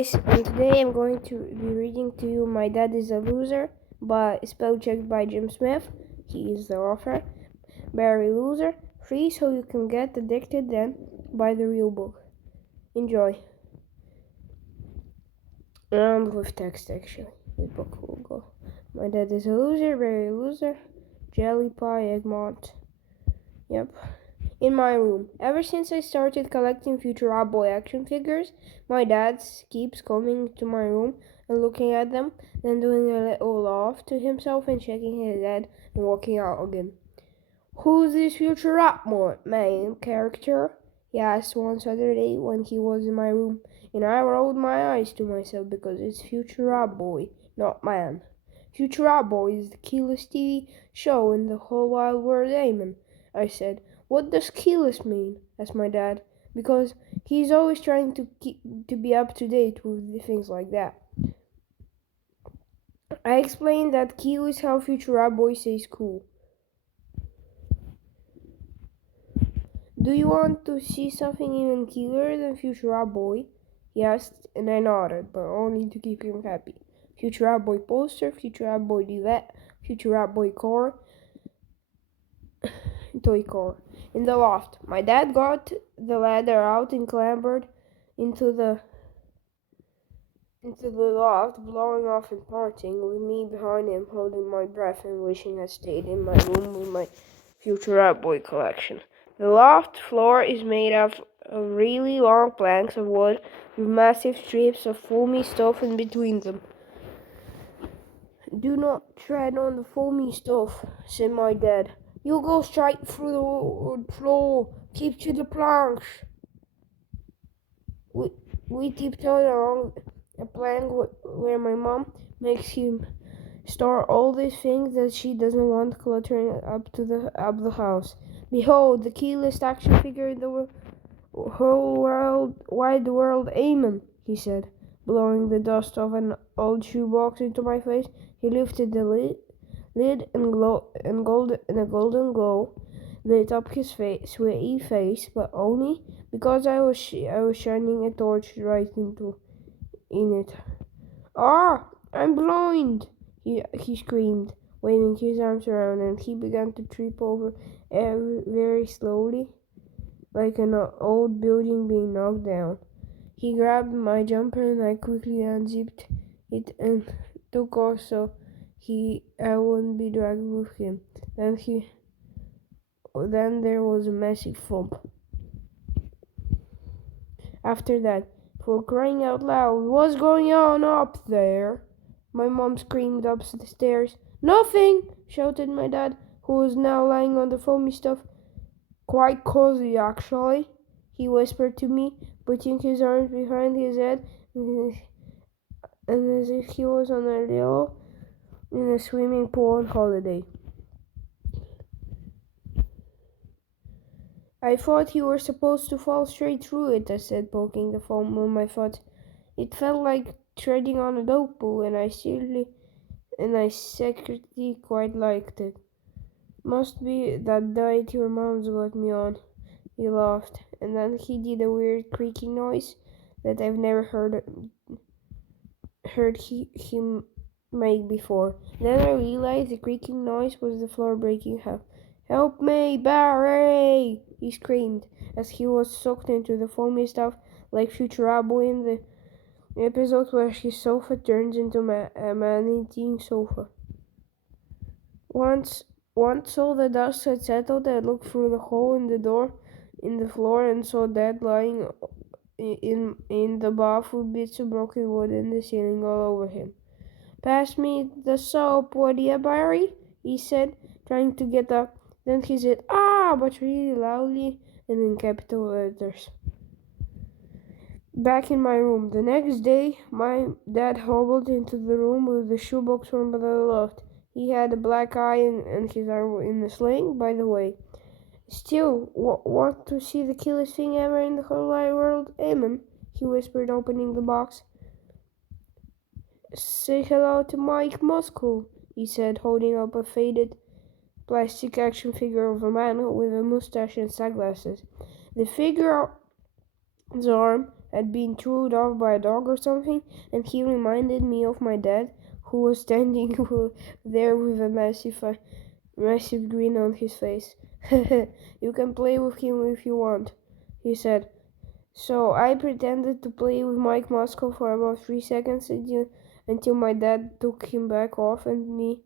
guys, and today I'm going to be reading to you My Dad is a Loser by spell checked by Jim Smith. He is the author. Very loser. Free so you can get addicted, then buy the real book. Enjoy. And with text actually. This book will go. My dad is a loser, very loser. Jelly pie, Egmont. Yep. In my room. Ever since I started collecting Future Boy action figures, my dad keeps coming to my room and looking at them, then doing a little laugh to himself and shaking his head and walking out again. Who's this Future Boy main character? He asked one Saturday when he was in my room, and I rolled my eyes to myself because it's Future Boy, not man. Future Boy is the coolest TV show in the whole wide world, amen, I said. What does keyless mean? Asked my dad. Because he's always trying to be up to date with things like that. I explained that key is how Future Boy says cool. Do you want to see something even cooler than Future Boy? He asked, and I nodded, but only to keep him happy. Future Boy poster, Future Boy duvet, Future Boy core, toy car. In the loft, my dad got the ladder out and clambered into the loft, blowing off and parting, with me behind him, holding my breath and wishing I stayed in my room with my Future Boy collection. The loft floor is made of really long planks of wood with massive strips of foamy stuff in between them. Do not tread on the foamy stuff, said my dad. You'll go straight through the wood floor. Keep to the planks. We tiptoed along a plank where my mom makes him store all these things that she doesn't want cluttering up the house. Behold, the keyless action figure in the whole wide world, amen, he said, blowing the dust off an old shoebox into my face. He lifted the lid and a golden glow lit up his sweaty face, but only because I was shining a torch right in it. Ah, I'm blind! He screamed, waving his arms around, and he began to trip over very slowly, like an old building being knocked down. He grabbed my jumper, and I quickly unzipped it and took off so I wouldn't be dragged with him. Then there was a massive thump. After that, for crying out loud, what's going on up there? My mom screamed up the stairs. Nothing, shouted my dad, who was now lying on the foamy stuff. Quite cozy, actually, he whispered to me, putting his arms behind his head, and as if he was on a lilo in a swimming pool on holiday. I thought you were supposed to fall straight through it, I said, poking the foam with my foot. It felt like treading on a dog poo, and I secretly quite liked it. Must be that diet your mom's got me on. He laughed, and then he did a weird creaking noise that I've never heard him make before. Then I realized the creaking noise was the floor breaking half. Help me, Barry! He screamed as he was sucked into the foamy stuff like Future Boy in the episode where his sofa turns into a man-eating sofa. Once all the dust had settled, I looked through the hole in the door in the floor and saw Dad lying in the bath with bits of broken wood in the ceiling all over him. Pass me the soap, would ya, Barry? He said, trying to get up. Then he said, ah, but really loudly and in capital letters. Back in my room. The next day, my dad hobbled into the room with the shoebox from the loft. He had a black eye and his arm in a sling, by the way. Still, want to see the coolest thing ever in the whole wide world? Amen, he whispered, opening the box. Say hello to Mike Muscle, he said, holding up a faded plastic action figure of a man with a mustache and sunglasses. The figure's arm had been thrown off by a dog or something, and he reminded me of my dad, who was standing there with a massive grin on his face. You can play with him if you want, he said. So I pretended to play with Mike Moscow for about 3 seconds until my dad took him back off and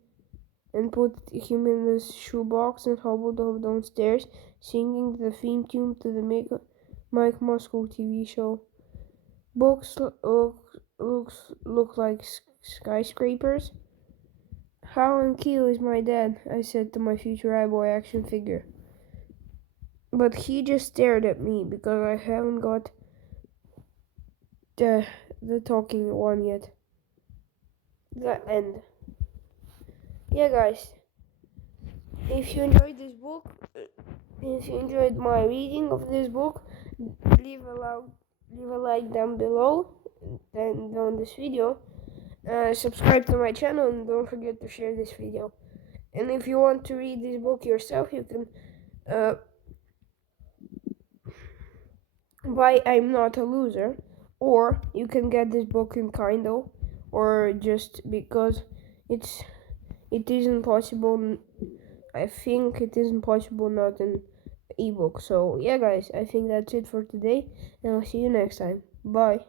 put him in the shoebox and hobbled off downstairs, singing the theme tune to the Mike Moscow TV show. Books look like skyscrapers. How and Keel is my dad, I said to my future iBoy action figure. But he just stared at me because I haven't got the talking one yet. The end. Yeah, guys. If you enjoyed this book, if you enjoyed my reading of this book, leave a like down below and on this video. Subscribe to my channel and don't forget to share this video. And if you want to read this book yourself, you can buy I'm Not a Loser, or you can get this book in Kindle, or just because it isn't possible. I think it isn't possible not an ebook. So yeah, guys, I think that's it for today, and I'll see you next time. Bye.